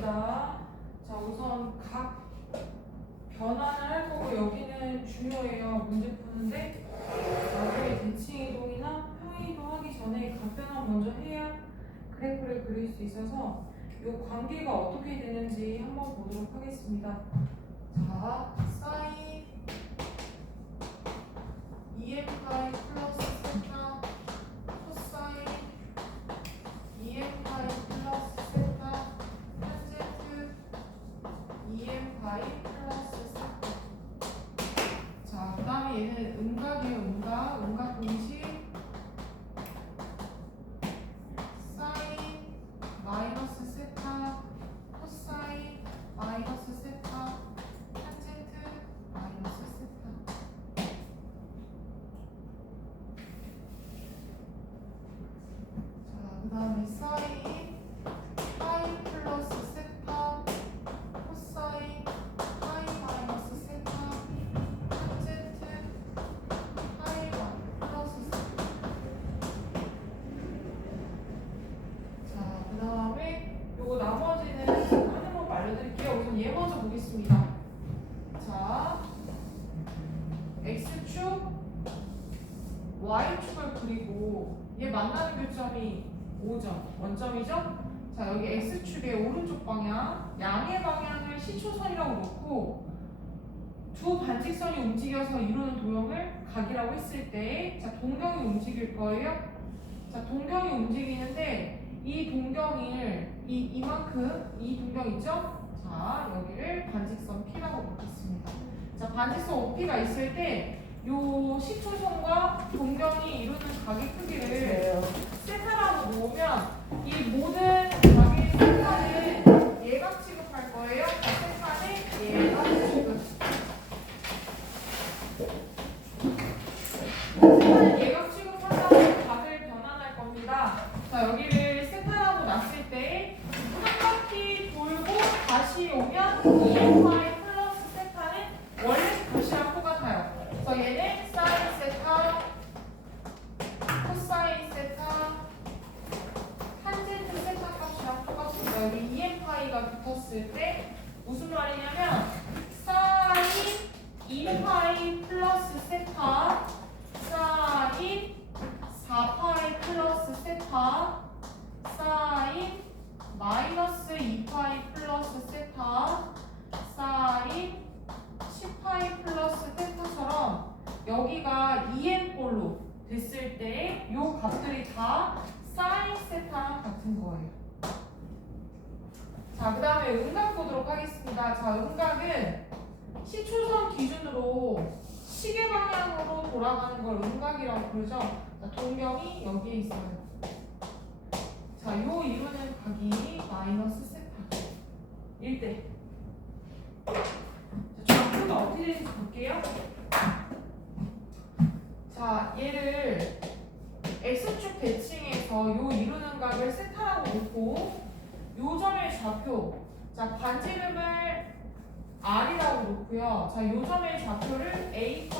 보겠습니다. 자, 우선 각 변환을 할 거고 여기는 중요해요. 문제 푸는데 나중에 대칭 이동이나 평행 이동하기 전에 각 변환 먼저 해야 그래프를 그릴 수 있어서 이 관계가 어떻게 되는지 한번 보도록 하겠습니다. 자, 사인 2m파이 플러스 세타 코사인 2m파이 플러스 세타 탄젠트 2m파이 플러스 세타. 자, 그 다음에 얘는 음각이에요. 음각 공식 사인 마이너스 세타 코사인 마이너스 세타 탄젠트 마이너스 세타. 자, 그 다음에 사인 파이 플러스 세타 코사인 파이 마이너스 세타 탄젠트 파이 플러스 세타. 자, 그 다음에 요거 나머지는 하는 법 알려드릴게요. 우선 얘 먼저 보겠습니다. 자, x축 y축을 그리고 얘 만나는 교점이 5점 원점이죠? 자, 여기 x축의 오른쪽 방향 양의 방향을 시초선이라고 놓고 두 반직선이 움직여서 이루는 도형을 각이라고 했을 때 자, 동경이 움직일 거예요. 자, 동경이 움직이는데 이 동경을 이만큼 이 동경 있죠? 자, 여기를 반직선 P라고 놓겠습니다. 자, 반직선 OP가 있을 때 요 시초선과 동경이 이루는 각의 크기를 세타라고 놓으면 이 모든 각의 세타는 예각 취급할 거예요. 세타는 예각 취급. 세타는 예각 취급한다고 각을 변환할 겁니다. 자, 여기를 세타라고 놨을 때 한 바퀴 돌고 다시 오면 2m파이 플러스 세타는 원래 값이랑 똑같아요. 그래서 얘는 사인 세타 코사인 세타 탄젠트 세타 값이랑 똑같습니다. 여기 2m파이가 붙었을 때 무슨 말이냐면 사인 2파이 플러스 세타 사인 4파이 플러스 세타 사인 마이너스 2파이 플러스 세타 사인 10파이 플러스 세타처럼 여기가 2n꼴로 됐을 때 이 값들이 다 사인 세타랑 같은 거예요. 자, 그 다음에 음각 보도록 하겠습니다. 자, 음각은 시초선 기준으로 시계 방향으로 돌아가는 걸 음각이라고 부르죠. 자, 동경이 여기에 있어요. 자, 요 이루는 각이 마이너스 세타 1대. 자, 좌표가 어떻게 되는지 볼게요. 자, 얘를 x축 대칭해서 요 이루는 각을 세타라고 놓고 요 점의 좌표, 자, 반지름을 r이라고 놓고요. 자, 요 점의 좌표를 a,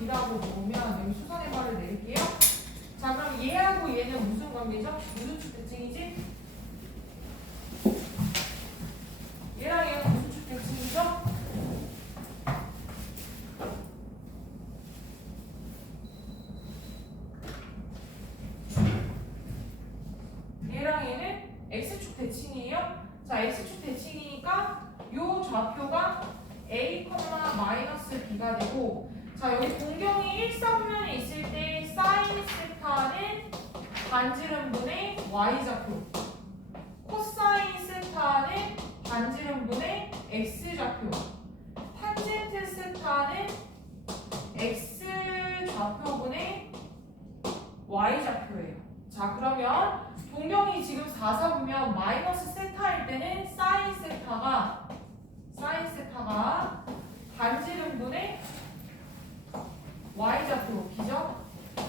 b라고 놓으면 여기 수선의 발을 내릴게요. 자, 그럼 얘하고 얘는 무슨 관계죠? 무슨 축 대칭이지? 얘랑 얘는 무슨 축 대칭이죠? 얘랑 얘는 x축 대칭이에요. 자, x축 대칭이니까 요 좌표가 a, 마이너스 b가 되고, 자, 여기 동경이 일사분면에 있을 때 사인 세타는 반지름분의 y좌표, 코사인 세타는 반지름분의 x좌표, 탄젠트 세타는 x좌표분의 y좌표예요. 자, 그러면 동경이 지금 4사분면 마이너스 세타일 때는 사인 세타가 반지름분의 y좌표 기죠?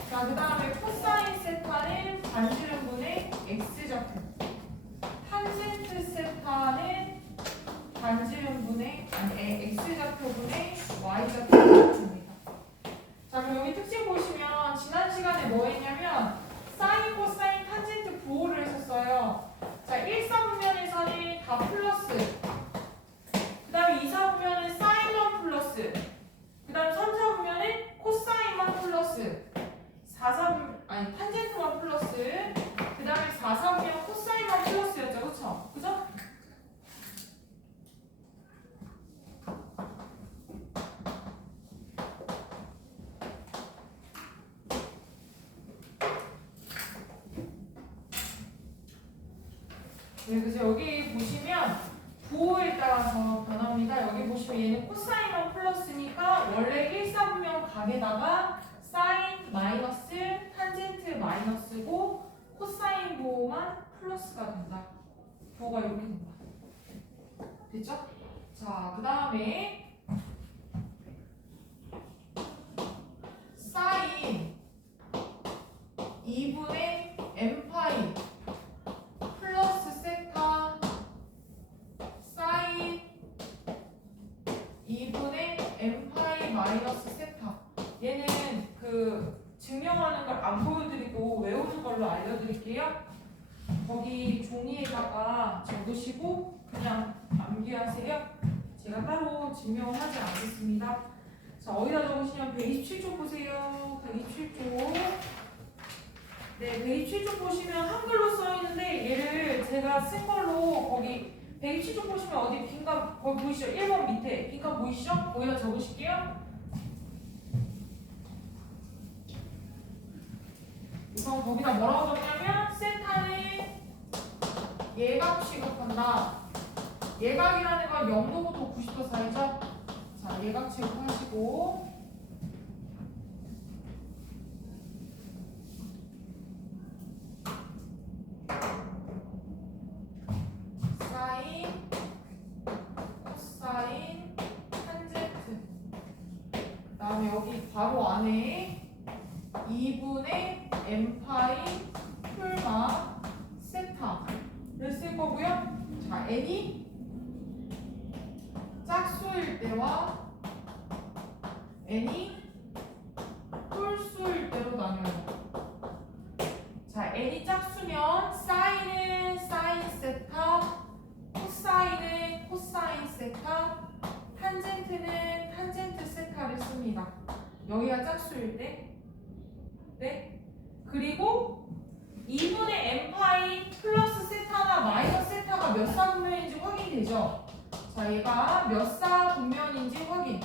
자, 그 다음에 코사인 세타는 반지름분의 x좌표, 탄젠트 세타는 반지름분의 x좌표분의 y좌표입니다. 자, 그럼 여기 특징 보시면 지난 시간에 뭐 했냐면 사인, 코사인, 탄젠트 부호를 했었어요. 자, 일사분면에서는 다 플러스 네, 그래서 여기 보시면 부호에 따라서 변합니다. 여기 보시면 얘는 코사인만 플러스니까 원래 1사분면 각에다가 사인 마이너스 탄젠트 마이너스고 코사인 부호만 플러스가 된다. 부호가 이렇게 된다. 됐죠? 자, 그 다음에 사인 2분의 m파이 플러스 세타 사인 2분의 m파이 마이너스 세타. 얘는 그 증명하는 걸 안 보여드리고 외우는 걸로 알려드릴게요. 거기 종이에다가 적으시고 그냥 암기하세요. 제가 따로 증명을 하지 않겠습니다. 자, 어디다 적으시면 127쪽 보세요. 127쪽. 네, 127쪽 보시면 한글로 써있는데 얘를 제가 쓴 걸로 거기 127쪽 보시면 어디 빈칸 거기 보이시죠? 1번 밑에 빈칸 보이시죠? 거기다 적으실게요. 우선 거기다 뭐라고 적냐면 세타는 예각 취급한다. 예각이라는 건 0도부터 90도 사이죠? 자, 예각 취급하시고 사인, 코사인, 탄젠트. 그 다음에 여기 바로 안에 2분의 m파이 풀마 세타를 쓸 거고요. 자, n이 짝수일 때와 n이 홀수일 때로 나뉘어요. 자, n이 짝수면 사인은 사인 세타, 코사인은 코사인 세타, 탄젠트는 탄젠트 세타를 씁니다. 여기가 짝수일 때. 네. 그리고 2분의 m파이 플러스 세타나 마이너스 세타가 몇 사분면인지 확인되죠? 자, 얘가 몇 사분면인지 확인.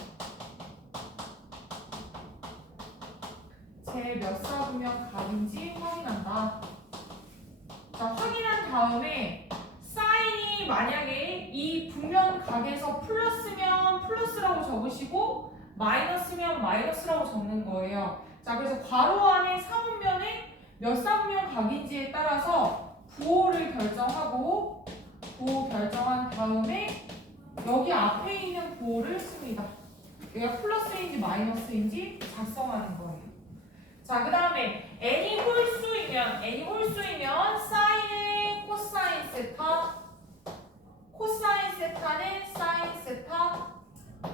제 몇 사분면 각인지 확인한다. 자, 확인한 다음에 사인이 만약에 이 분면 각에서 플러스면 플러스라고 적으시고 마이너스면 마이너스라고 적는 거예요. 자, 그래서 괄호 안에 사분면에 몇 사분면 각인지에 따라서 부호를 결정하고 부호 결정한 다음에 여기 앞에 있는 부호를 씁니다. 얘가 플러스인지 마이너스인지 작성하는 거예요. 자, 그 다음에 n이 홀수이면 사인은 코사인 세타, 코사인 세타는 사인 세타,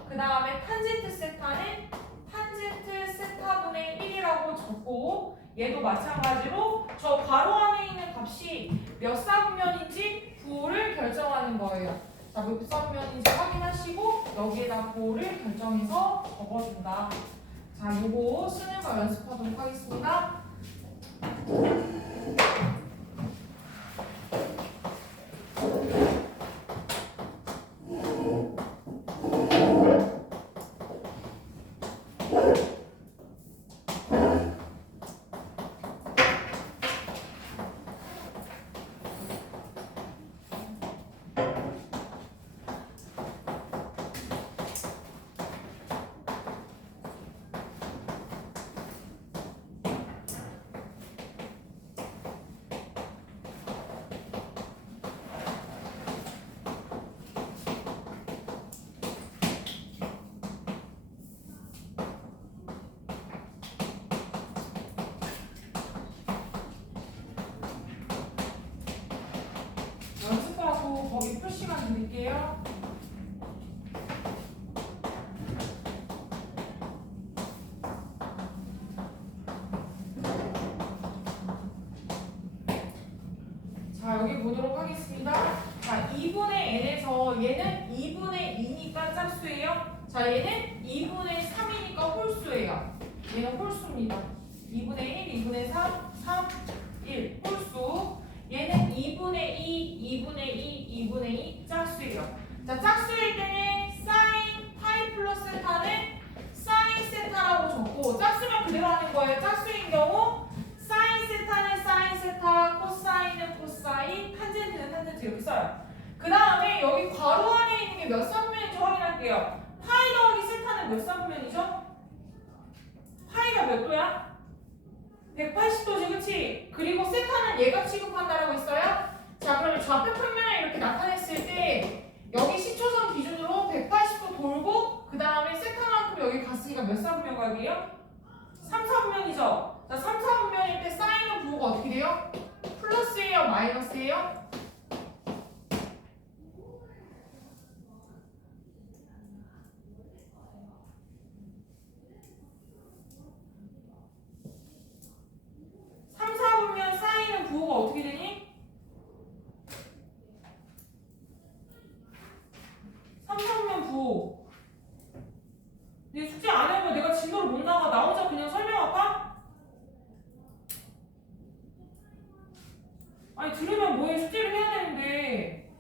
그 다음에 탄젠트 세타는 탄젠트 세타분의 1이라고 적고 얘도 마찬가지로 저 괄호 안에 있는 값이 몇 사분면인지 부호를 결정하는 거예요. 자, 몇 사분면인지 확인하시고 여기에다 부호를 결정해서 적어준다. 자, 요거 쓰는 거 연습하도록 하겠습니다. 연습하고 거기 풀 시간 드릴게요. 자, 여기 보도록 하겠습니다. 자, 2분의 n에서 얘는 2분의 2니까 짝수예요. 자, 얘는 2분의 3이니까 홀수예요. 얘는 홀수입니다. 2분의 1, 2분의 3, 3, 1 홀수. 얘는 2분의 2, 2분의 2, 2분의 2 짝수예요. 자, 짝수일 때는 사인 파이 플러스 세타는 사인 세타라고 적고 짝수면 그대로 하는 거예요. 짝수인 경우 사인 세타는 사인 세타, 코사인은 코사인, 탄젠트는 탄젠트 탄젠트 이렇게 써요. 그 다음에 여기 괄호 안에 있는 게 몇 사분면인지 확인할게요. 파이 더하기 세타는 몇 사분면이죠? 파이가 몇 도야? 180도지, 그치? 그리고 세타는 얘가 취급한다라고 했어요? 자, 그러면 좌표 평면을 이렇게 나타냈을 때 여기 시초선 기준으로 180도 돌고 그 다음에 세타만큼 여기 갔으니까 몇 사분면 각이에요? 3, 4분면이죠? 자, 3, 4분면일 때 사인은 부호가 어떻게 돼요? 플러스예요? 마이너스예요? 사인은 부호가 어떻게 되니? 3, 4분면 부호. 내 숙제 안 해보면 내가 진도를 못 나가. 나 혼자 그냥 설명할까? 아니 들으면 뭐해. 숙제를 해야 되는데.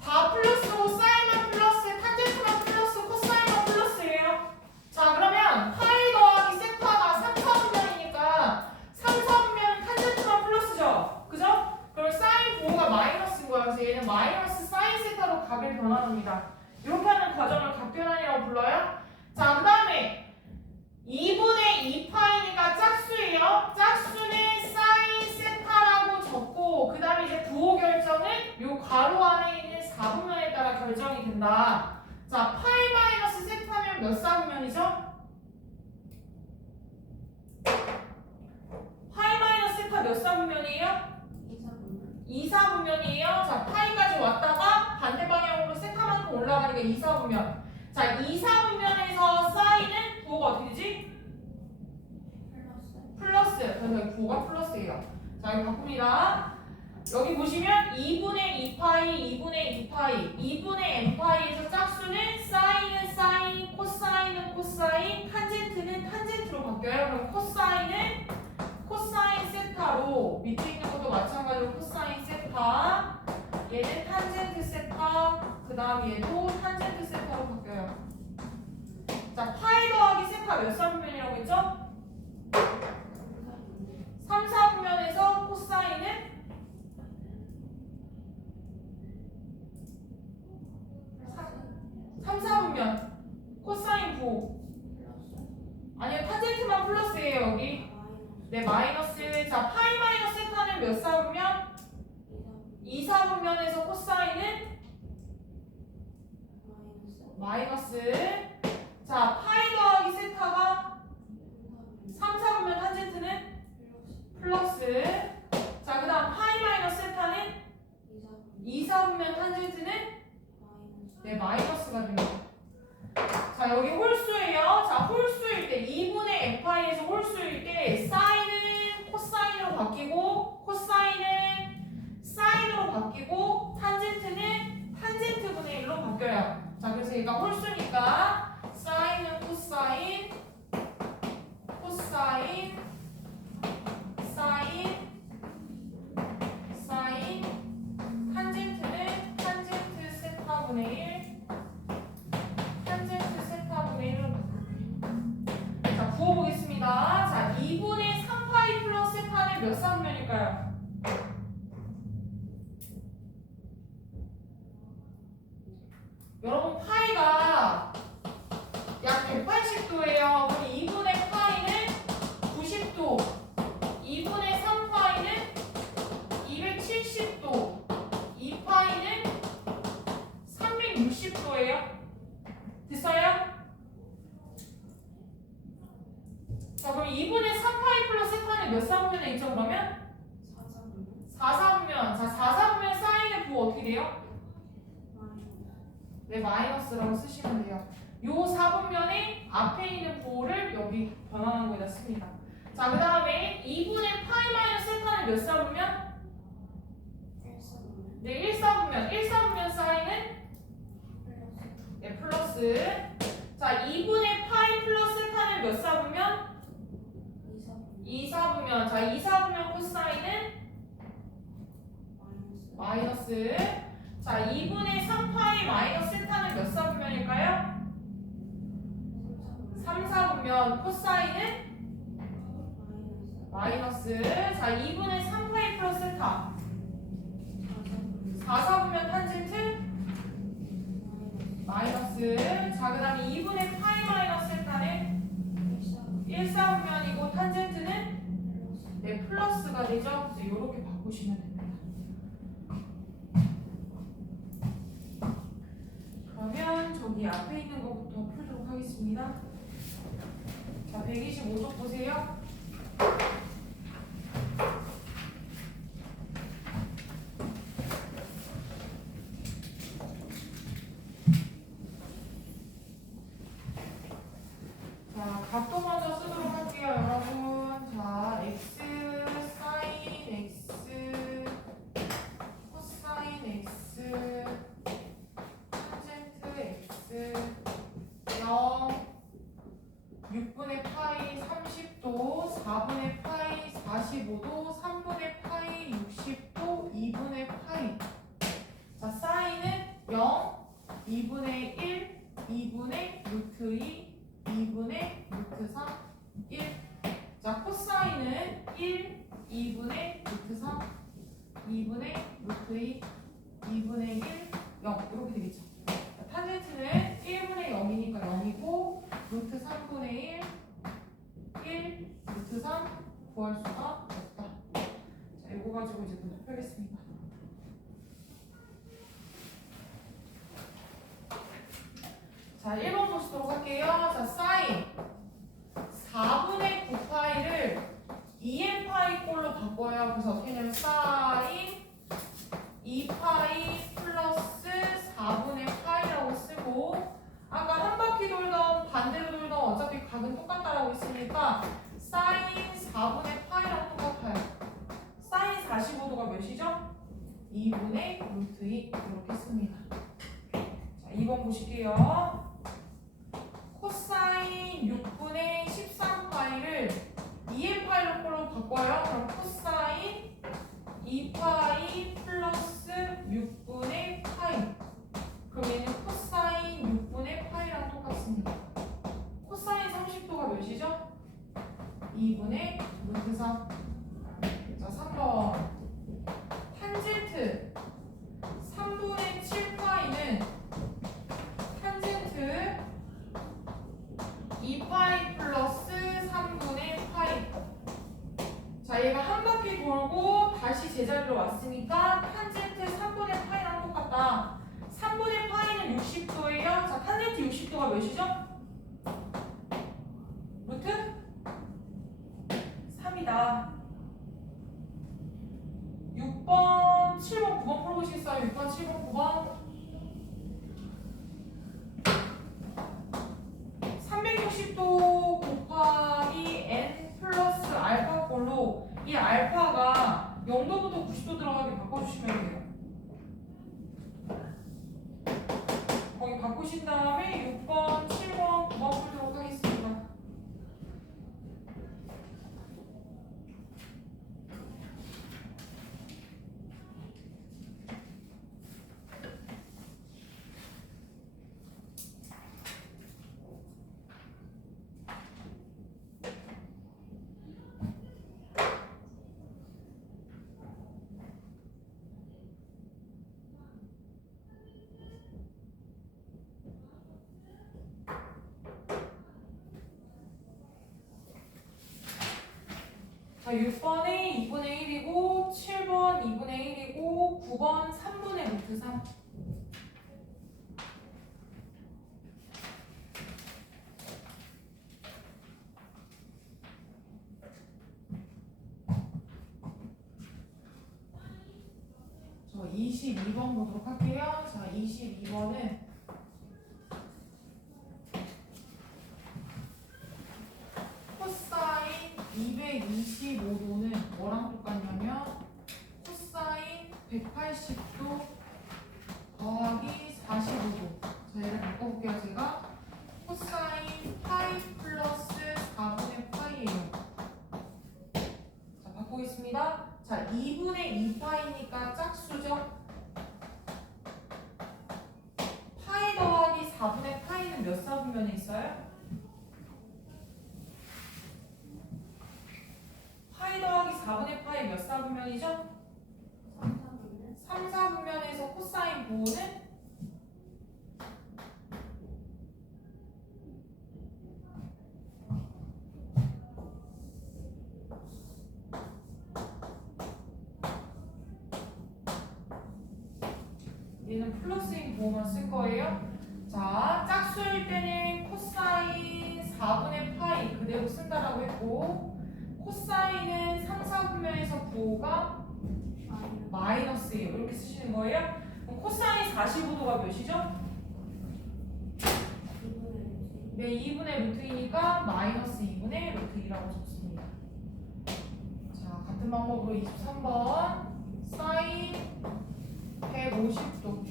다 플러스고 사인만 플러스, 탄젠트만 플러스, 코사인만 플러스예요. 자, 그러면 파이 더하기 세타가 3, 4분면이니까 3, 4분면 탄젠트만 플러스죠? 그죠? 그럼 사인 부호가 마이너스인 거야. 그래서 얘는 마이너스 사인 세타로 각을 변환합니다. 이렇게 하는 과정을 각변환이라고 불러요. 자, 그 다음에 2분의 2파이니까 짝수예요. 짝수는 사인 세타라고 적고 그 다음에 이제 부호 결정은 요 괄호 안에 있는 4분면에 따라 결정이 된다. 자, 파이 마이너스 세타면 몇 사분면이죠? 파이 마이너스 세타 몇 사분면이에요? 2사분면이에요. 자, 파이까지 왔다가 반대 방향으로 세타만큼 올라가니까 2사분면. 자, 2사분면에서 사인은 부호가 어떻게 되지? 플러스. 그래서 여기 부호가 플러스예요. 자, 여기 바꿉니다. 여기 보시면 2분의 2파이, 2분의 2파이, 2분의 n파이에서 짝수는 사인은 사인, 코사인은 코사인, 탄젠트는 탄젠트로 바뀌어요. 그럼 코사인은 코사인 세타로, 밑에 있는 것도 마찬가지로 코사인 세타, 얘는 탄젠트 세타, 그 다음 얘도 탄젠트 세타로 바뀌어요. 자, 파이 더하기 세타 몇 사분면이라고 했죠? 3, 4분면에서 코사인은 3, 4분면 코사인 부호. 아니요, 탄젠트만 플러스예요. 여기 네, 마이너스. 자, 파이 마이너스 세타는 몇 사분면? 2, 4분면에서 코사인은 마이너스. 자, 파이 더하기 세타가 3, 4분면 탄젠트는 플러스. 자, 그 다음 파이 마이너스 세타는 2, 4분면 탄젠트는 네, 마이너스가 됩니다. 자, 여기 홀수예요. 자, 홀수일 때 2분의 n파이에서 홀수일 때 사인은 코사인으로 바뀌고 코사인은 사인으로 바뀌고 탄젠트는 탄젠트 분의 1로 바뀌어요. 자, 그래서 얘가 홀수니까 사인은 코사인, 코사인, 사인, 사인, 탄젠트는 탄젠트 세타분의 1, 탄젠트 세타분의 1로. 자, 부어보겠습니다. 자, 2분의 3파이 플러스 세타는 몇 사분면일까요? 여러분, 파이가 약 180도예요. 그럼 2분의 파이는 90도, 2분의 3파이는 270도, 2파이는 360도예요. 됐어요? 자, 그럼 2분의 3파이 플러스 세타는 몇 사분면에 있죠, 그러면? 4사분면. 자, 4사분면 사인의 부호 어떻게 돼요? 네, 마이너스라고 쓰시면 돼요. 요 4분면에 앞에 있는 부호를 여기 변환한 거에다 씁니다. 자, 그 다음에 2분의 파이 마이너스 세타는 몇 사분면? 네, 1사분면. 1사분면 사인은? 네, 플러스. 자, 2분의 파이 플러스 세타는 몇 사분면? 2사분면. 자, 2사분면 코사인은? 마이너스. 자, 2분의 3파이 마이너스 세타는 몇 사분면일까요? 3사분면. 코사인은? 마이너스 자 2분의 3파이 플러스 세타 4, 4분면 탄젠트 마이너스 자 그 다음에 2분의 파이 마이너스 세타는 1, 4분면이고 탄젠트는 네 플러스가 되죠. 이제 이렇게 바꾸시면 됩니다. 그러면 저기 앞에 있는 것부터 풀도록 하겠습니다. 자 125쪽 보세요. 자, 각도 먼저 쓰도록 할게요, 여러분. 자, x 사인 x 코사인 x 탄젠트 x 0 6분의 파이 30도 4분의 파이 45도 3분의 파이 60도 2분의 파이 자, 사인은 0 2분의 1 2분의 루트 2 2분의 루트 3 1 자 코사인은 1 2분의 루트 3 2분의 루트 2 2분의 1 0 이렇게 되겠죠. 자, 탄젠트는 1분의 0이니까 0이고 루트 3분의 1 1 루트 3 구할 수가 없다. 자 이거 가지고 이제 분석하겠습니다. 자 1번 보시도록 할게요. 자 사인 4분의 9파이를 2n파이 꼴로 바꿔요. 그래서 어떻게 되냐면 사인 2파이 플러스 4분의 파이라고 쓰고 아까 한 바퀴 돌던 반대로 돌던 어차피 각은 똑같다라고 했으니까 사인 4분의 파이랑 똑같아요. 사인 45도가 몇이죠? 2분의 루트 2 이렇게 씁니다. 자 2번 보실게요. 코사인 6분의 13파이를 2n파이로 꼴로 바꿔요. 그럼 코사인 2파이 플러스 6분의 파이 그럼 얘는 코사인 6분의 파이랑 똑같습니다. 코사인 30도가 몇이죠? 2분의 루트 3 자 3번 탄젠트 3분의 7파이는 탄젠트 2파이 플러스 3분의 파이 자 얘가 한 바퀴 돌고 다시 제자리로 왔으니까 탄젠트 3분의 파이랑 똑같다. 3분의 파이는 60도예요. 자 탄젠트 60도가 몇이죠? 루트 3이다. 6번, 7번, 9번 풀어보시겠어요? 6번, 7번, 9번 360도 곱하기 n 플러스 알파 꼴로 이 알파가 0도부터 90도 들어가게 바꿔주시면 돼요. 거기 바꾸신 다음에 6번, 7번, 9번 풀도록 하겠습니다. 자, 6번에 2분의 1이고 7번 2분의 1이고 9번 3분의 루트 3 저 22번 보도록 할게요. 자, 22번은 코사인 225도는 뭐랑 똑같냐면 코사인 180도 더하기 45도. 자, 얘를 바꿔볼게요. 제가 코사인 파이 플러스 4분의 파이예요. 자, 바꾸겠습니다. 자, 2분의 2파이니까 짝수죠. 파이 더하기 4분의 파이는 몇 사분면에 있어요? 파이 코사인의 몇 사분면이죠? 3, 4분면에서 코사인 부호는 얘는 플러스인 부호만 쓸 거예요. 자, 짝수일 때는 코사인 4분의 파이 그대로 쓴다라고 했고, 코사인은 3, 4분면에서 부호가 마이너스예요. 이렇게 쓰시는 거예요. 그럼 코사인 45도가 몇이죠? 네, 2분의 루트이니까 마이너스 2분의 루트 2라고 적습니다. 자, 같은 방법으로 23번 사인 150도.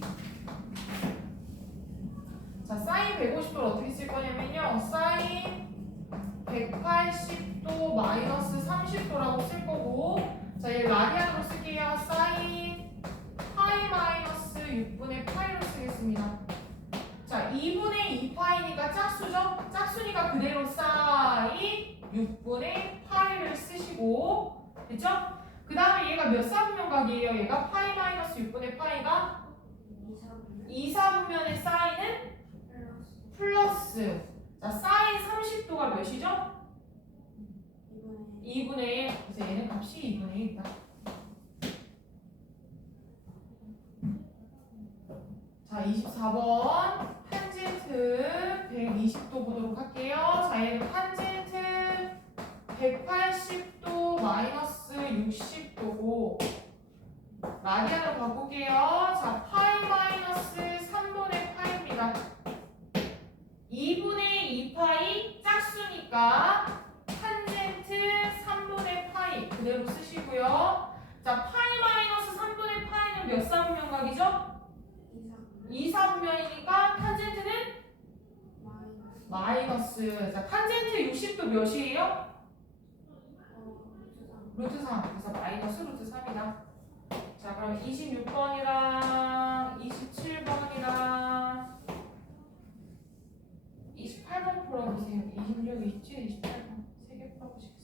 자, 사인 150도를 어떻게 쓸 거냐면요. 사인 180도 마이너스 30도라고 쓸 거고, 자, 얘 라디안으로 쓸게요. 사인 파이 마이너스 6분의 파이로 쓰겠습니다. 자, 2분의 2파이니까 짝수죠? 짝수니까 그대로 사인 6분의 파이를 쓰시고, 됐죠? 그 다음에 얘가 몇 사분면각이에요? 얘가 파이 마이너스 6분의 파이가 2, 4분면의 사인은 플러스. 자, 사인 30도가 몇이죠? 2분의 1. 그래서 얘는 값이 2분의 1이다. 자, 24번 탄젠트 120도 보도록 할게요. 자, 얘는 탄젠트 180도 마이너스 60도고 라디안으로 바꿀게요. 자, 파이 마이너스 3분의 파이입니다. 2분의 2파이 짝수니까 탄젠트 3분의 파이 그대로 쓰시고요. 자, 파이 마이너스 3분의 파이는 몇 사분면각이죠? 2, 4분면이니까 탄젠트는 마이너스. 자, 탄젠트 60도 몇이에요? 루트 3. 그래서 마이너스 루트 3이다. 자, 그럼 26번이랑 27번이랑 28번 풀어보세요. 26, 27, 28번. 3개 풀어보시겠습니다.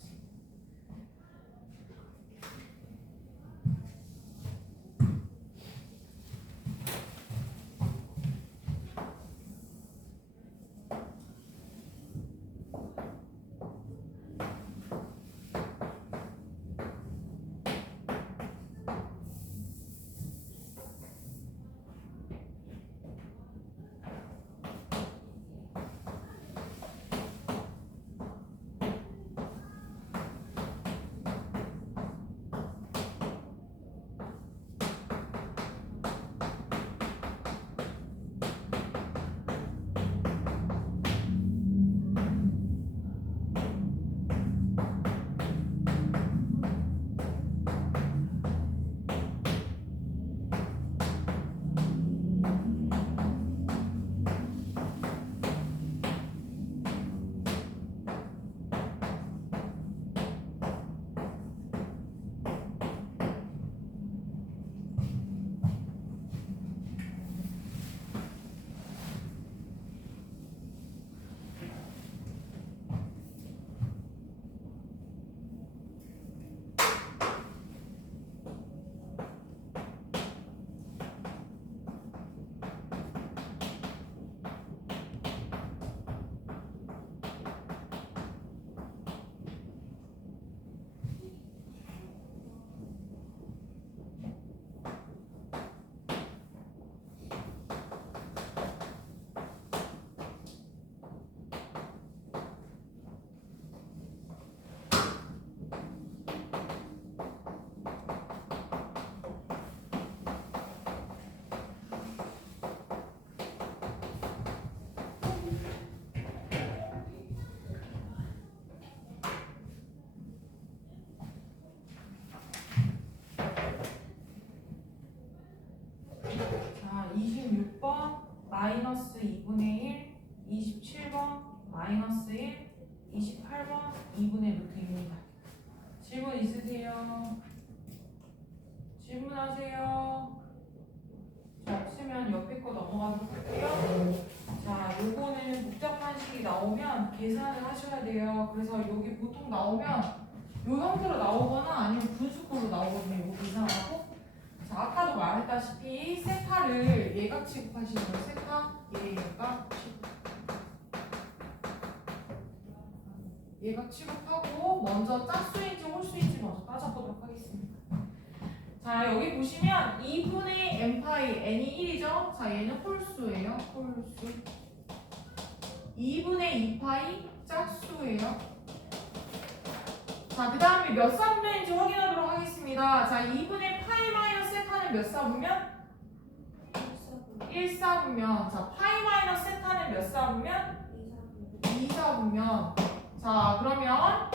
자, 26번 마이너스 2분의 1, 27번 마이너스 1, 28번 2분의 루트입니다. 질문 있으세요? 질문하세요. 자, 없으면 옆에 거 넘어가도록 할게요. 자, 요거는 복잡한 식이 나오면 계산을 하셔야 돼요. 그래서 여기 보통 나오면 형태로 나오거나 아니면 분수꼴로 나오거든요. 이거 계산하고. 자, 아까도 말했다시피 세타를 예각 취급하시는 거예요. 세타 예각 취급. 예각 취급하고 먼저 짝수인지 홀수인지 먼저 따져보도록 하겠습니다. 자, 여기 보시면 2분의 n파이 n이 1이죠. 자, 얘는 홀수예요. 홀수. 2분의 2파이 짝수예요. 자, 그 다음에 몇 사분면인지 확인하도록 하겠습니다. 자, 2분의 파이 마이너스 세타는 몇 사분면? 1사분면. 자, 파이 마이너스 세타는 몇 사분면? 2사분면. 자, 그러면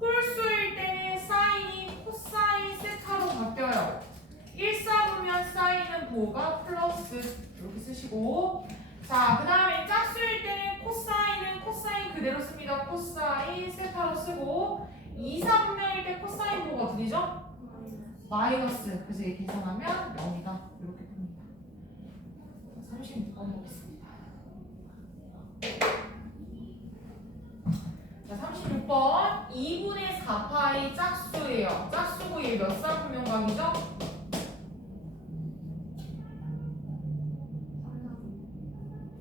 홀수일 때는 사인이 코사인 세타로 바뀌어요. 1사분면 사인은 부호가 플러스 이렇게 쓰시고, 자, 그 다음에 짝수일 때는 코사인은 코사인 그대로 씁니다. 코사인 세타로 쓰고, 2사분면일 때 코사인 부호가 어디죠? 마이너스. 그래서 이 계산하면 0이다. 이렇게 됩니다. 36번 보겠습니다. 자, 36번 2분의 4파이 짝수예요. 짝수고 얘 몇 사분면감이죠?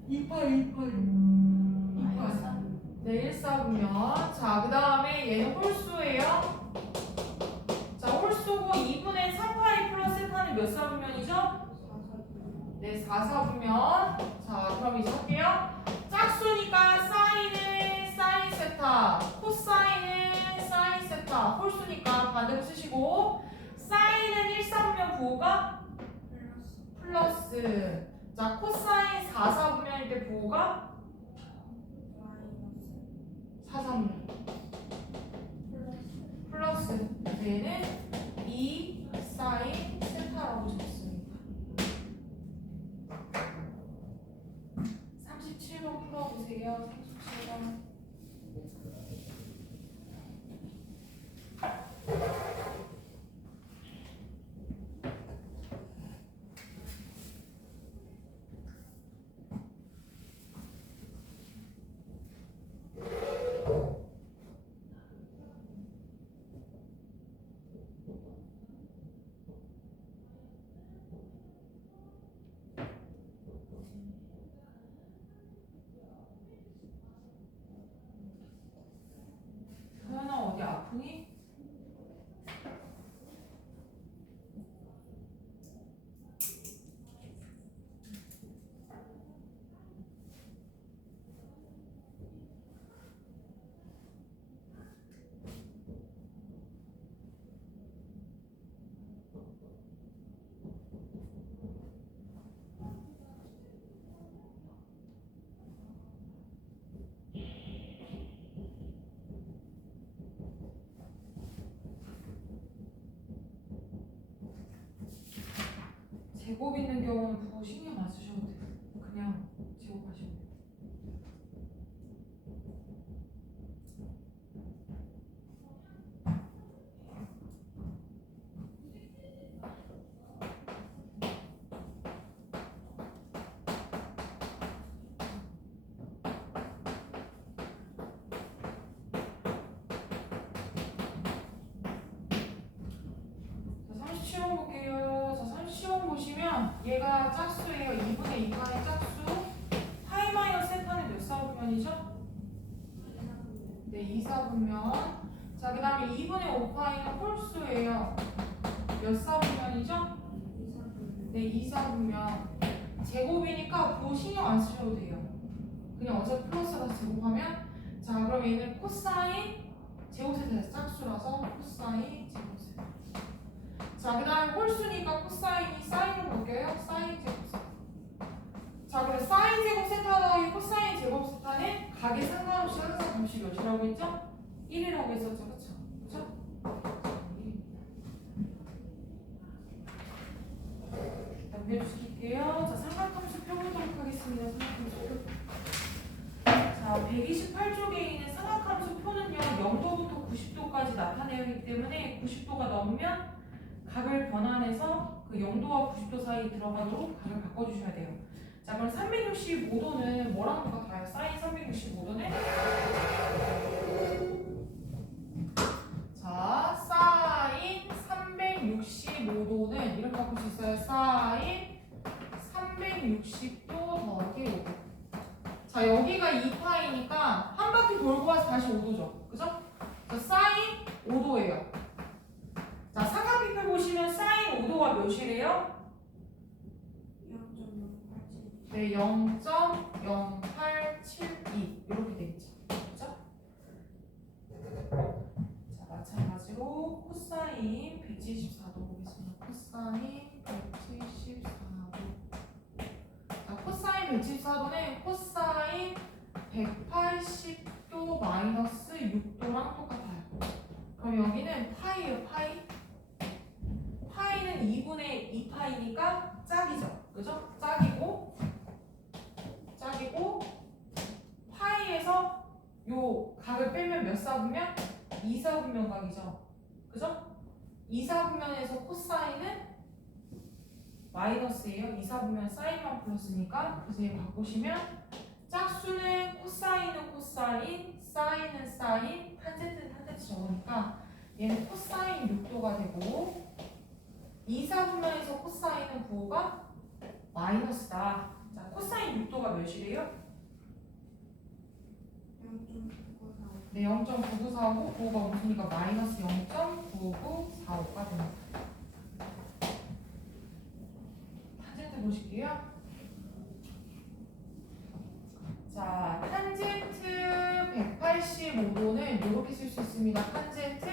2파이. 네, 1사분면. 자, 그 다음에 얘는 홀수예요. 자, 홀수고 2분의 3파이 플러스 세타는 몇 사분면이죠? 네, 4사분면. 자, 그럼 이제 할게요. 짝수니까 사인은 사인 세타, 코사인은 사인 세타, 홀수니까 반대로 쓰시고, 사인은 1사분면 부호가 플러스. 자, 코사인 4사분면일 때 부호가 4사분면 플러스. 얘는 2 사인 세타라고 적습니다. 37번 풀어보세요. 37번. 서연아, 어디 아프니? 제곱 있는 경우는 부호 신경 안 쓰셔도 돼요. 그냥 제곱하시면 돼요. 자, 37번 볼게요. 자, 37번 보시면 얘가 짝수예요. 2분의 2파이 짝수. 파이 마이너스 세타는 몇 사분면이죠? 네, 2사분면. 자, 그 다음에 2분의 5파이는 홀수예요. 몇 사분면이죠? 네, 2사분면. 제곱이니까 부호 신경 안 쓰셔도 돼요. 그냥 어차피 플러스라서 제곱하면, 자, 그럼 얘는 코사인 제곱세타에서 짝수라서 코사인 제곱세타. 자, 그 다음에 홀수니까 코사인이 사인으로 바뀌어요. 사인 제곱세타. 자, 그럼 사인 제곱세타 더하기 코사인 제곱세타는 각에 상관없이 항상 값이 몇이라고 했죠? 1이라고 했었죠. 그쵸? 그쵸? 남겨주실게요. 자, 삼각함수 펴보도록 하겠습니다. 삼각함수 표. 자, 128쪽에 있는 삼각함수 표는요, 0도부터 90도까지 나타내야 하기 때문에 90도가 넘으면 각을 변환해서 그 0도와 90도 사이 들어가도록 각을 바꿔주셔야 돼요. 자, 그럼 365도는 뭐랑 똑같아요? 사인 365도는 자, 여기가 2파이니까 한 바퀴 돌고 와서 다시 5도죠. 그죠? 자, 사인 5도예요. 자, 삼각형을 보시면 사인 5도가 몇이래요? 0.087. 네, 0.0872 이렇게 되겠죠. 그죠? 자, 마찬가지로 코사인 174도 보겠습니다. 코사인 174도. 자, 코사인 174도는 코사인 180도 마이너스 6도랑 똑같아요. 그럼 여기는 파이예요, 파이. 파이는 2분의 2파이니까 짝이죠. 그죠? 짝이고 파이에서 요 각을 빼면 몇 사분면? 2사분면 각이죠. 그죠? 2사분면에서 코사인은 마이너스예요. 2사분면 사인만 플러스니까. 그래서 얘 바꾸시면 짝수는 코사인은 코사인, 사인은 사인, 탄젠트는 탄젠트 적으니까 얘는 코사인 6도가 되고 2사분면에서 코사인은 9가 마이너스다. 자, 코사인 6도가 몇이래요? 0.9945. 네, 0.9945, 9가 없으니까 마이너스 0.9945가 됩니다. 탄젠트 보실게요. 자, 탄젠트 185도는 이렇게 쓸 수 있습니다. 탄젠트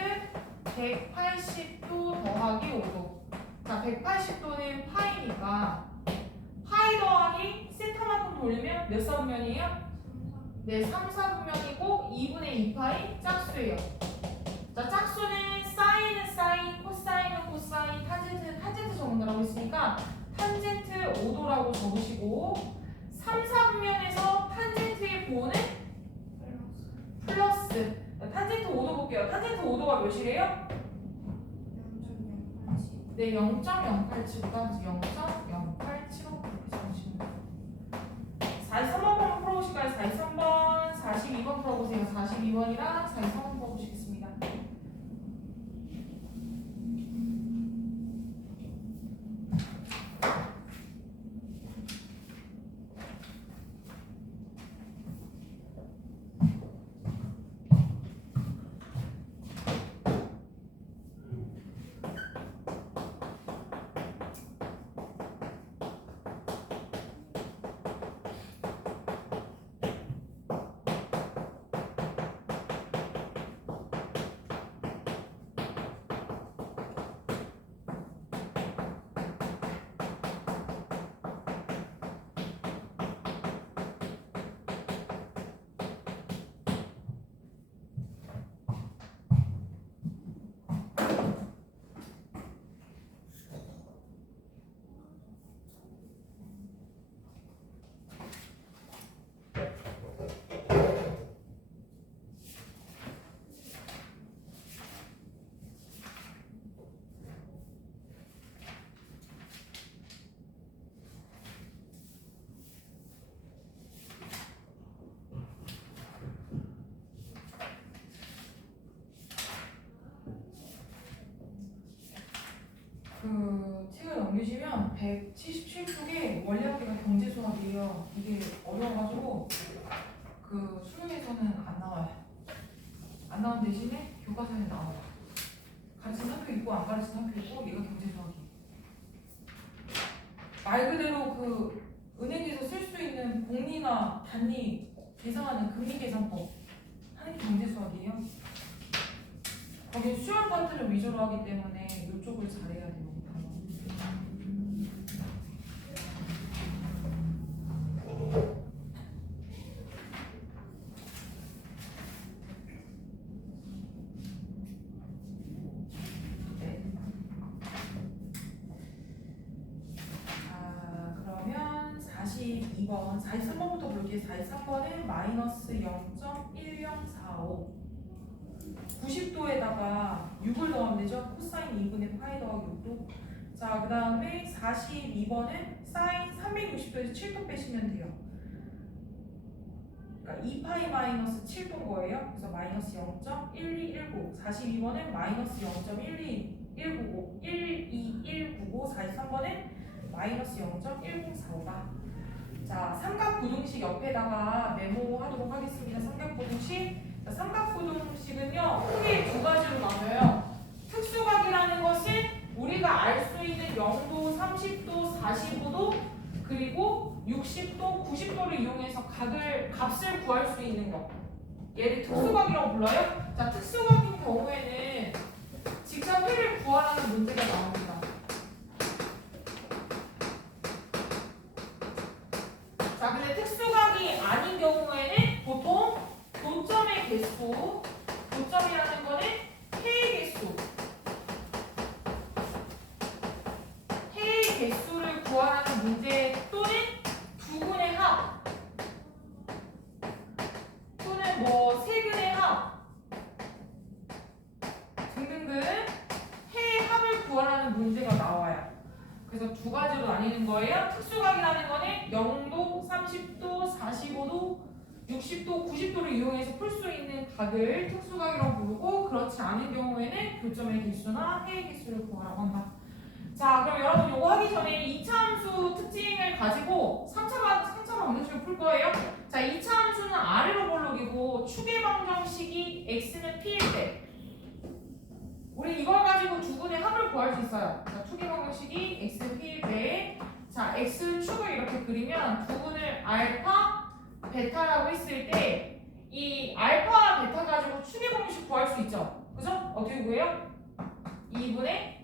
180도 더하기 5도. 자, 180도는 파이니까 파이 더하기 세타만큼 돌리면 몇 사분면이에요? 네, 3사분면이고 2분의 2파이 짝수예요. 자, 짝수는 사인은 사인, 코사인은 코사인, 탄젠트는 탄젠트 적는다고 했으니까 탄젠트 5도라고 적으시고 3사분면에서 탄젠트의 부호는 플러스. 탄젠트 5도 볼게요. 탄젠트 5도가 몇이래요? 0.087. 네, 0.087보다 0.087로 그렇게 적으시면 돼요. 43번 한번 풀어보실까요? 43번, 42번 풀어보세요. 42번이랑 43번 풀어보시겠습니다. 틱을 넘기시면 177쪽에 원리학기가 경제수학이에요. 이게 어려워가지고 수능에서는 안 나와요. 안 나온 대신에 교과서에 나와요. 가르치는 학교 있고 안 가르치는 학교 있고 얘가 경제수학이에요. 말 그대로 은행에서 쓸 수 있는 복리나 단리 계산하는 금리계산법 하는 게 경제수학이에요. 거기 수열 파트를 위주로 하기 때문에 이쪽을 잘해야 돼요. 네. 그러면 42번, 43번부터 볼게요. 43번은 마이너스 0.1045 90도에다가 6을 더하면 되죠? 코사인 2분의 파이 더하기 6도. 자, 그 다음에 42번은 사인 360도에서 7도 빼시면 돼요. 그러니까 2파이 마이너스 7도인 거예요. 그래서 마이너스 0.1219. 42번은 마이너스 0.12199. 12199. 43번은 마이너스 0.1045다. 자, 삼각부등식 옆에다가 메모하도록 하겠습니다. 삼각부등식. 자, 삼각부등식은요, 크게 두 가지로 나눠요. 특수각이라는 것은 우리가 알 수 있는 0도, 30도, 45도, 그리고 60도, 90도를 이용해서 값을 구할 수 있는 거. 얘를 특수각이라고 불러요. 자, 특수각인 경우에는 직접 해를 구하라는 문제가 나옵니다. 자, 근데 특수각이 아닌 경우에는 보통 도점의 개수, 도점이라는 거는 해의 개수, 해의 개수를 구하라는 문제 또는 두근의 합, 또는 뭐 세근의 합 등등등 해의 합을 구하라는 문제가 나와요. 그래서 두 가지로 나뉘는 거예요. 특수각이라는 거는 0도, 30도, 45도, 60도, 90도를 이용해서 풀 수 있는 각을 특수각이라고 부르고, 그렇지 않은 경우에는 교점의 개수나 해의 개수를 구하라고 한다. 자, 그럼 여러분 요거 하기 전에 2차 함수 특징을 가지고 3차 방정식을 풀 거예요. 자, 2차 함수는 아래로 볼록이고 축의 방정식이 x는 p일 때 우리 이걸 가지고 두근의 합을 구할 수 있어요. 자, 축의 방정식이 x p일 때, 자, x 축을 이렇게 그리면 두근을 알파, 베타라고 했을 때 이 알파, 베타 가지고 축의 방정식 구할 수 있죠. 그죠? 어떻게 구해요? 2분의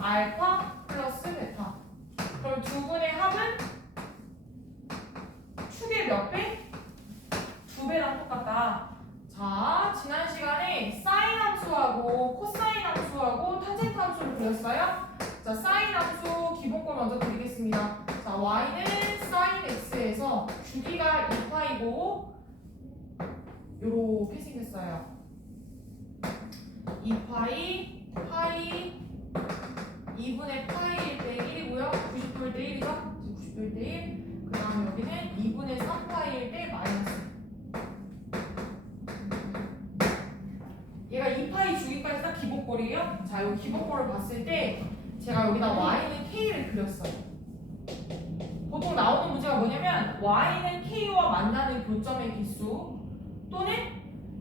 알파 플러스 베타. 그럼 두근의 합은 축의 몇 배? 2배랑 똑같다. 자, 지난 시간에 사인 함수하고 코사인 함수하고 탄젠트 함수를 그렸어요. 자, 사인 함수 기본꼴 먼저 드리겠습니다. 자, y는 사인 x에서 주기가 2파이고 요렇게 생겼어요. 2파이, 파이, 2분의 파이일 때 1이고요. 90도일 때 1이죠? 90도일 때 1. 그 다음에 여기는 2분의 3파이일 때 마이너스. 얘가 2파이 주기까지 딱 기본꼴이에요. 자, 이 기본꼴을 봤을 때 제가 여기다 y는 k를 그렸어요. 보통 나오는 문제가 뭐냐면 y는 k와 만나는 교점의 개수 또는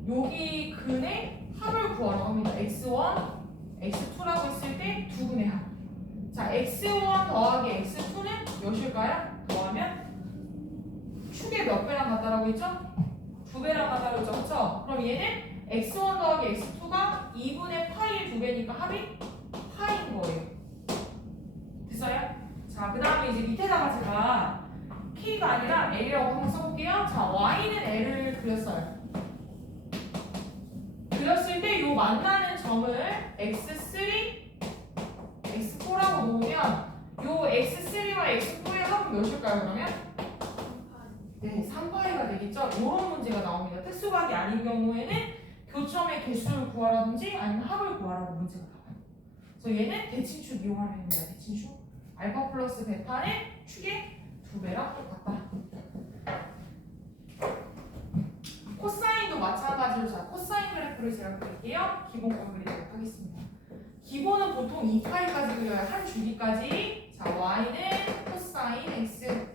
여기 근의 합을 구하라고 합니다. x1, x2라고 했을 때 두근의 합. 자, x1 더하기 x2는 몇일까요? 더하면 축의 몇 배랑 같다라고 했죠? 2배랑 같다라고 했죠? 그렇죠? 그럼 얘는 x1 더하기 x2가 2분의 파이의 2배니까 합이 파인 거예요. 됐어요? 자, 그 다음에 이제 밑에다가 제가 k가 아니라 l이라고 한번 써볼게요. 자, y는 l을 그렸어요. 그렸을 때 요 만나는 점을 x3, x4라고 놓으면 요 x3와 x4의 합은 몇일까요, 그러면? 네, 3파이가 되겠죠? 이런 문제가 나옵니다. 특수각이 아닌 경우에는 교점의 개수를 구하라든지 아니면 합을 구하라고 문제가 나와요. 그래서 얘는 대칭축 이용하면 됩니다. 대칭축. 알파 플러스 베타는 축의 2배랑 똑같다. 코사인도 마찬가지로, 자, 코사인 그래프를 제가 그릴게요. 기본꼴 그리도록 하겠습니다. 기본은 보통 2파이까지 그려요. 한 주기까지. 자, y는 코사인 x.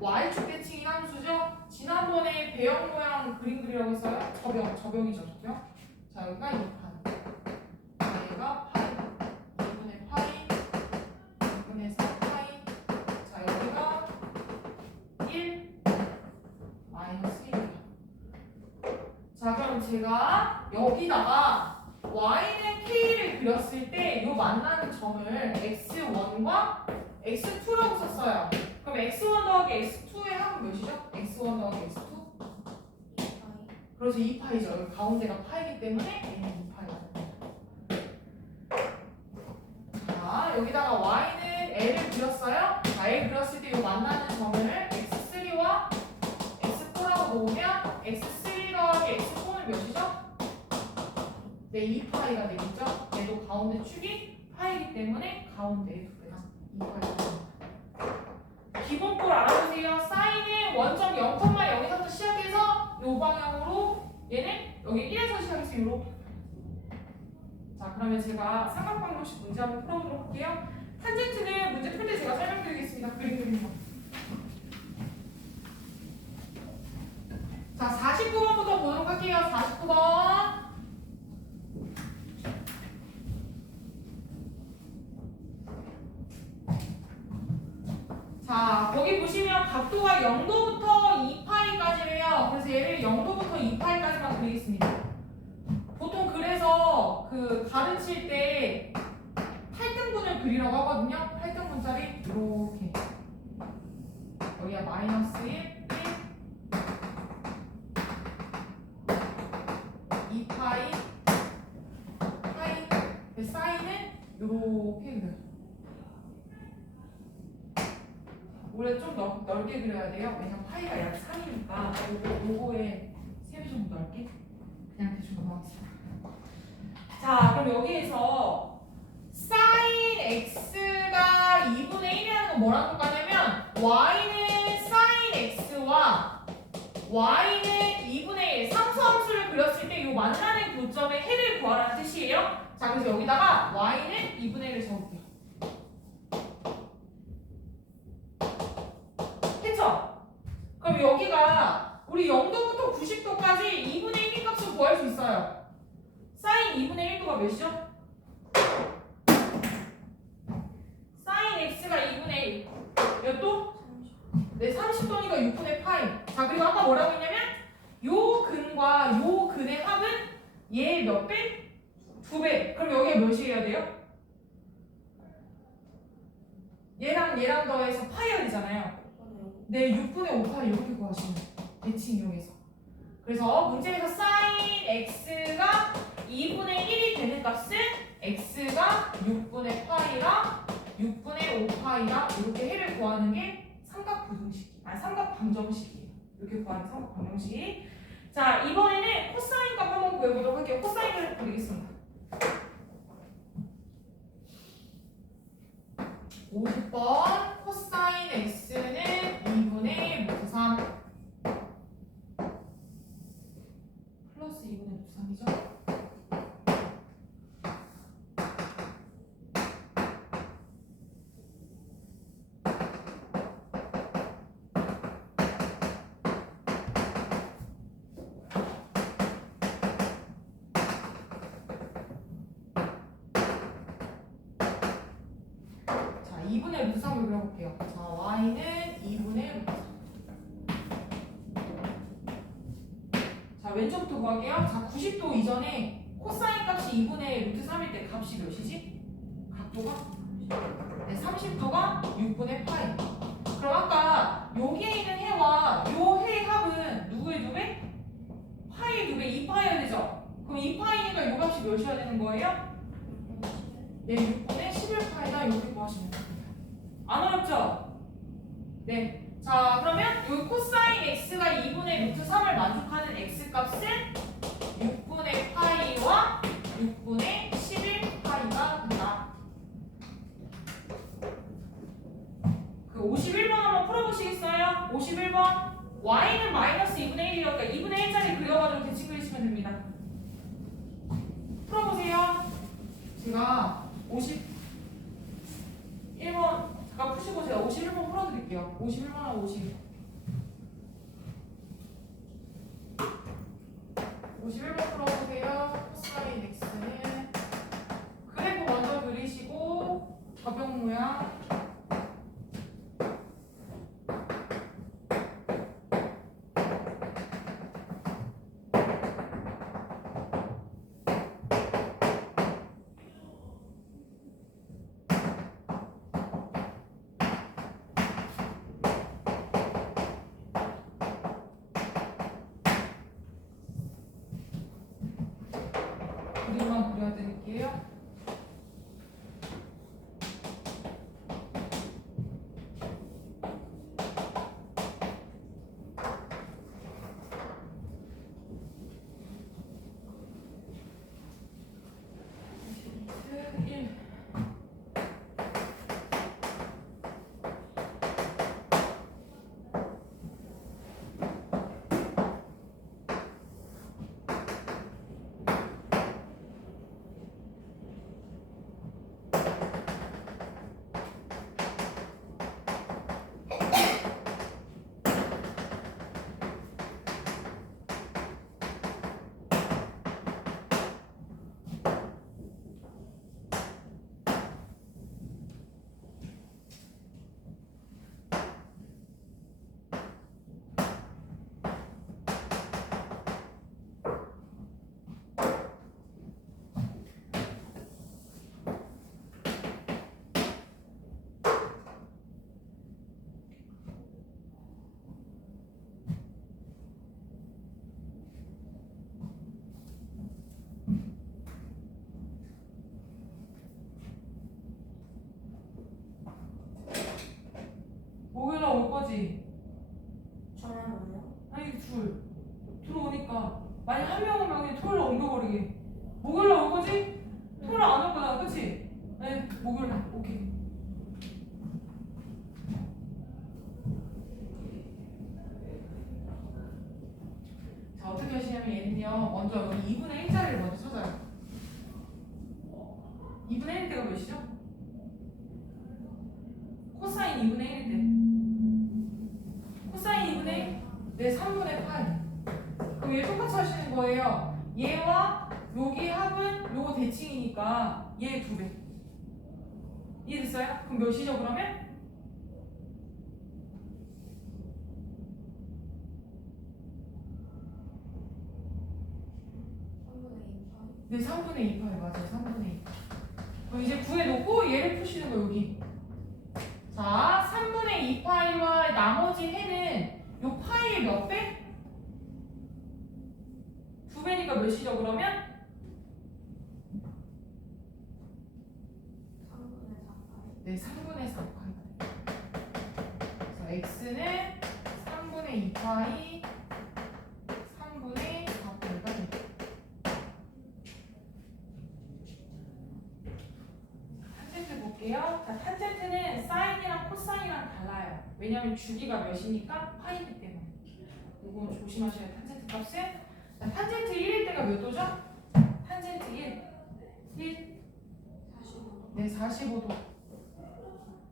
y축 대칭인 함수죠. 지난번에 배영 모양 그림 그리라고 했어요. 저병이죠, 저병. 자, 여기가 2파이. 얘가 파이. 2분의 파이. 2분의 4파이. 자, 여기가 1. 마이너스 1. 자, 그럼 제가 여기다가 y는 k를 그렸을 때 이 만나는 점을 x1과 x2라고 썼어요. 그럼 x1 더하기 x2의 합은 몇이죠? x1 더하기 x2? 2파이. 그렇죠, 2파이죠. 여기 가운데가 파이기 때문에 얘는 2파이가 됩니다. 자, 여기다가 y는 l을 그렸어요. 자, l 그렸을 때 이 만나는 점을 x3와 x4라고 놓으면 x3 더하기 x4는 몇이죠? 네, 2파이가 되겠죠? 얘도 가운데 축이 파이기 때문에 가운데에 2배랑 2파이가 됩니다. 기본꼴 알아보세요. 사인은 원점 0,0에서부터 시작해서 이 방향으로, 얘는 여기 1에서 시작해서 이렇게. 자, 그러면 제가 삼각방정식 문제 한번 풀어보도록 할게요. 탄젠트는 문제 풀 때 제가 설명드리겠습니다. 그림 그리는 거. 자, 49번부터 보도록 할게요. 49번. 자, 거기 보시면 각도가 0도부터 2파이까지래요. 그래서 얘를 0도부터 2파이까지만 그리겠습니다. 보통 그래서 그 가르칠 때 8등분을 그리라고 하거든요. 8등분짜리 이렇게 여기가 마이너스 1, 2파이, 파이, 사인은 이렇게 그려요. 원래 좀 넓게 그려야 돼요. 왜냐면 파이가 약 3이니까 요거에 셈이 좀 넓게 그냥 대충 넘어가겠습니다. 자, 그럼 여기에서 sin x가 2분의 1이라는 건 뭐랑 똑같냐면 y는 sin x와 y는 2분의 1 상수함수를 그렸을 때 이 만나는 교점의 해를 구하라는 뜻이에요. 자, 그래서 여기다가 y는 2분의 1을 적을게요. 했죠? 그럼 여기가 우리 0도부터 90도까지 2분의 1인 값을 구할 수 있어요. sin 2분의 1도가 몇이죠? sin x가 2분의 1. 몇 도? 네, 30도니까 6분의 파이. 자, 그리고 아까 뭐라고 했냐면 요 근과 요 근의 합은 얘 몇 배? 2배. 그럼 여기가 몇이어야 돼요? 얘랑 더해서 파이가 되잖아요. 네, 6분의 5파이 이렇게 구하시면 돼요. 대칭 이용해서. 그래서 문제에서 sin x가 2분의 1이 되는 값은 x가 6분의 파이랑 6분의 5파이랑 이렇게 해를 구하는 게 삼각부등식, 삼각방정식이에요. 이렇게 구하는 삼각방정식. 자, 이번에는 코사인 값 한번 구해보도록 할게요. 코사인을 그리겠습니다. 50번 코사인 x는 2분의 루트 3 플러스 2분의 루트 3이죠? 자, 2분의 루트 3을 그려볼게요. 자, y는 2분의 루트 3. 자, 왼쪽부터 구할게요. 자, 90도 이전에 코사인 값이 2분의 루트 3일 때 값이 몇이지? 각도가? 네, 30도가 6분의 파이. 그럼 아까 여기에 있는 해와 요 해의 합은 누구의 2배? 파이의 2배, 2파이여야 되죠? 그럼 2파이니까 요 값이 몇이어야 되는 거예요? 네, 6분의 11파이다 이렇게 구하시면 됩니다. 안 어렵죠? 네. 자, 그러면 요 코사인 x가 2분의 루트 3을 만족하는 x값은 6분의 파이와 6분의 11파이가 된다. 그 51번 한번 풀어보시겠어요? 51번 y는 마이너스 2분의 1이니까 2분의 1짜리 그려가지고 대칭 그리시면 됩니다. 풀어보세요. 제가 51번 잠깐 푸시고 제가 51번 풀어드릴게요. 51번하고 52번. 51번 풀어보세요. 코사인 x는 그래프 먼저 그리시고 접영 모양 그림만 그려드릴게요. 아니 들어오니까 만약 한 명 오면 그냥 토요일로 옮겨버리게. 목요일날 올 거지? 토요일 안 올 거잖아, 그치? 네, 목요일날. 오케이. 자, 어떻게 하시냐면 얘는요, 먼저 여기 2분의 1자리를 먼저 찾아요. 2분의 1일 때가 몇이죠? 코사인 2분의 1일 때. 코사인 2분의 1? 네, 3분의 8. 그럼 얘 똑같이 하시는 거예요. 얘와 여기 합은 요거 대칭이니까 얘 2배. 이해됐어요? 그럼 몇이죠 그러면? 네, 3분의 2파이 맞아요. 3분의 2. 그럼 이제 구해놓고 얘를 푸시는 거 여기. 자, 3분의 2파이와 나머지 해는 요 파이의 몇 배? 2배니까 몇이죠 그러면? 3분의 4파이. 네, 3분의 4파이. 자, x는 3분의 2파이 3분의 4파이가 됩니다. 탄젠트 볼게요. 자, 탄젠트는 사인이랑 코사인이랑 달라요. 왜냐면 주기가 몇이니까 파이기 때문에. 이건 조심하셔야 돼요. 탄젠트 값은. 자, 탄젠트 1일 때가 몇 도죠? 탄젠트 1. 1. 45도. 네, 45도.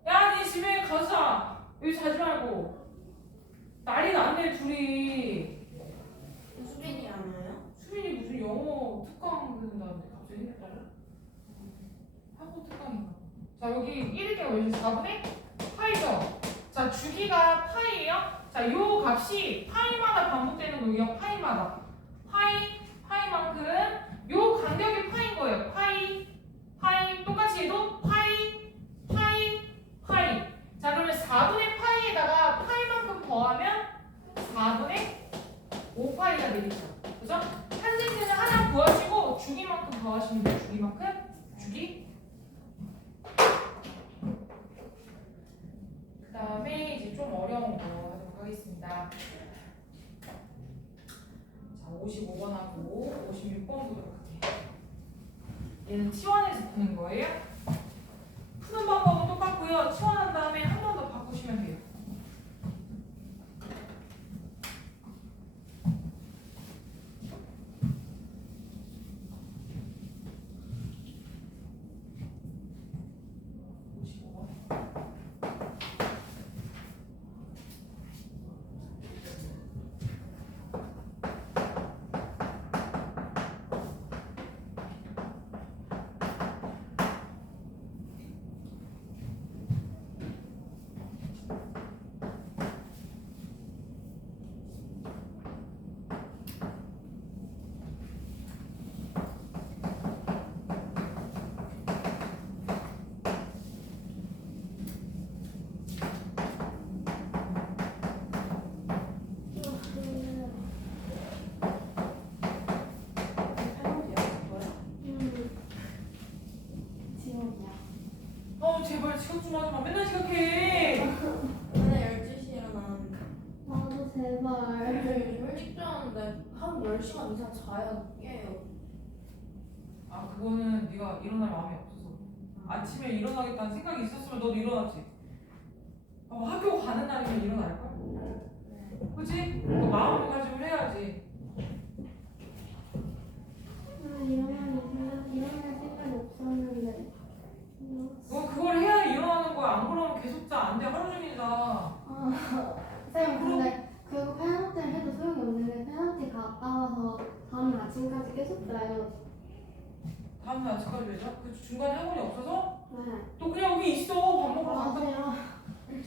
야, 니 집에 가자. 여기 자지 말고. 난리 났네, 둘이. 수빈이라며요? 수빈이 무슨 영어 특강 듣는다는데 갑자기 했다고? 한국 특강인가? 자, 여기 1일 때가 몇이죠? 4분의 파이죠? 자, 주기가 파이예요? 자, 요 값이 파이마다 반복되는 거예요. 파이마다. 파이만큼 요 간격이 파인 거예요. 파이 똑같이 해도 파이. 자, 그러면 4분의 파이에다가 파이만큼 더하면 4분의 5파이가 되겠죠. 그죠? 탄젠트는 하나 구하시고 주기만큼 더하시면 돼요. 주기만큼. 주기. 그 다음에 이제 좀 어려운 거 하도록 하겠습니다. 자, 55번하고 56번 보도록 할게요. 얘는 T1에서 푸는 거예요. 푸는 방법은 똑같고요. T1한 다음에 한 번 더 바꾸시면 돼요. 제발 지각 좀 하지 마. 맨날 지각해. 맨날 12시에 일어나는데. 나도 제발. 요즘 일찍 자는데 하루 10시간 이상 자야 깨요. 아, 그거는 네가 일어날 마음이 없어서. 아침에 일어나겠다는 생각이 있었으면 너도 일어났지. 학교 가는 날이면 일어날걸? 그치? 너 마음가짐을 해야지. 일어날 생각이 없었는데. 너 그걸 해야 일어나는 거야. 안 그러면 계속 자. 안 돼. 하루 종일 자. 쌤 근데 그거 페널티를 해도 소용이 없는데 페널티가 아까워서 다음날 아침까지 계속 자요. 다음날 아침까지 왜죠? 그 중간에 학원이 없어서? 네. 너 그냥 여기 있어. 밥 먹으러 갔다. 맞아요.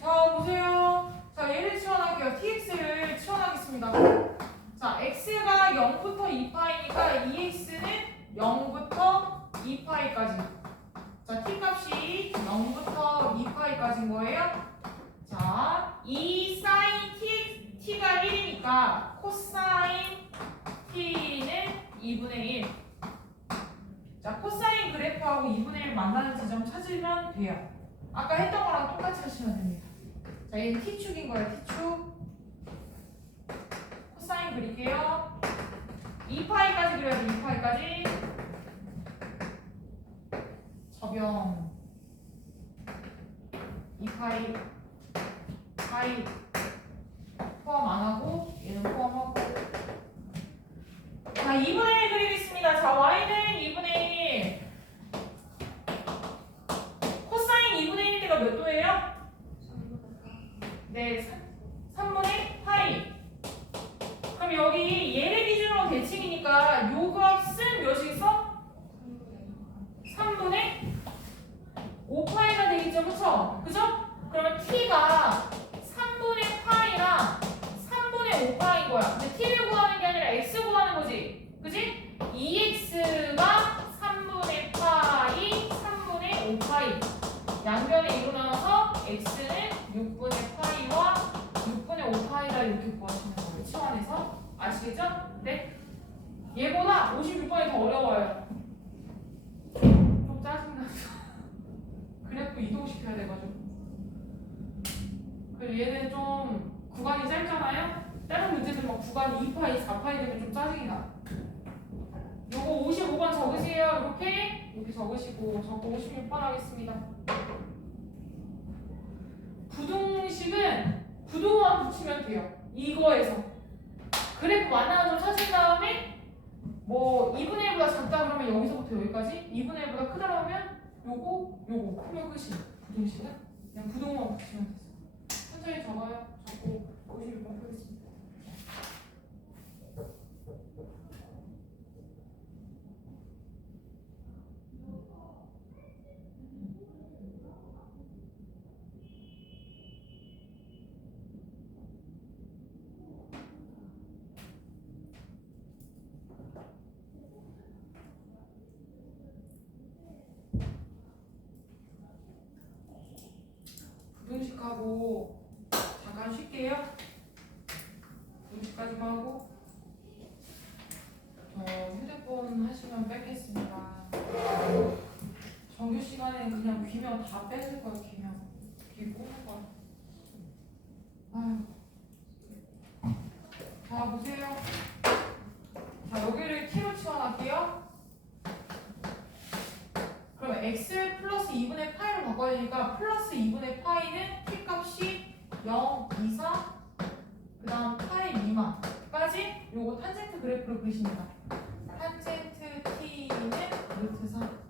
자, 보세요. 자, 얘를 치환할게요. tx를 치환하겠습니다. 자, x가 0부터 2파이니까 2x는 0부터 2파이까지. 자, t 값이 0부터 2파이까지인 거예요. 자, 2 사인 t가 1이니까 코사인 t는 2분의 1. 자, 코사인 그래프하고 2분의 1 만나는 지점 찾으면 돼요. 아까 했던 거랑 똑같이 하시면 됩니다. 자, 얘는 t축인 거예요. t축. 그릴게요. 2파이까지 그려야 돼. 2파이까지. 접영. 2파이. 파이. 포함 안 하고 얘는 포함하고. 자, 2분의 1 그리겠습니다. 자, y는 2분의 1. 코사인 2분의 1 때가 몇 도예요? 네, 3분의 파이. 그럼 여기 얘를 기준으로 대칭이니까 요 값은 몇이 있어? 3분의 5파이가 되겠죠, 그쵸? 그죠? 그러면 t가 3분의 파이랑 3분의 5파이인 거야. 근데 t를 구하는 게 아니라 x 구하는 거지. 그지? 2x가 3분의 파이, 3분의 5파이. 양변에 일어나서 x는 6분의 파이와 6분의 5파이라 이렇게 구하시는 거예요. 치환해서. 아시겠죠? 네? 얘보다 56번이 더 어려워요. 좀 짜증나죠? 그래프 이동시켜야 돼가지고. 그리고 얘는 좀 구간이 짧잖아요? 다른 문제들 막 구간이 2파이, 4파이 되면 좀 짜증이 나. 요거 55번 적으세요. 이렇게 여기 적으시고 저거 56번 하겠습니다. 부등식은 부등호만 붙이면 돼요. 이거에서 그래프 만나는 점 찾은 다음에 뭐 2분의 1보다 작다 그러면 여기서부터 여기까지 2분의 1보다 크다 그러면 요거 크면 끝이에요. 부등식은 그냥 부등호만 붙이면 됐어요. 천천히 적어요. 적고 56번 펴겠습니다. 부등식하고 잠깐 쉴게요. 부등식까지만 하고 휴대폰 하시면 뺏겠습니다. 정규 시간에 그냥 귀면 다 뺏을 거예요. 귀 뽑을 거야. 아유. 자 보세요. 자 여기를 t로 치환할게요. 그럼 x 플러스 2분의 파이로 바꿔야 되니까 플러스 2분의 파이는 t 값이 0, 2, 4 그 다음 파이 미만까지 요거 탄젠트 그래프로 그리십니다. 탄젠트 t는 루트 3.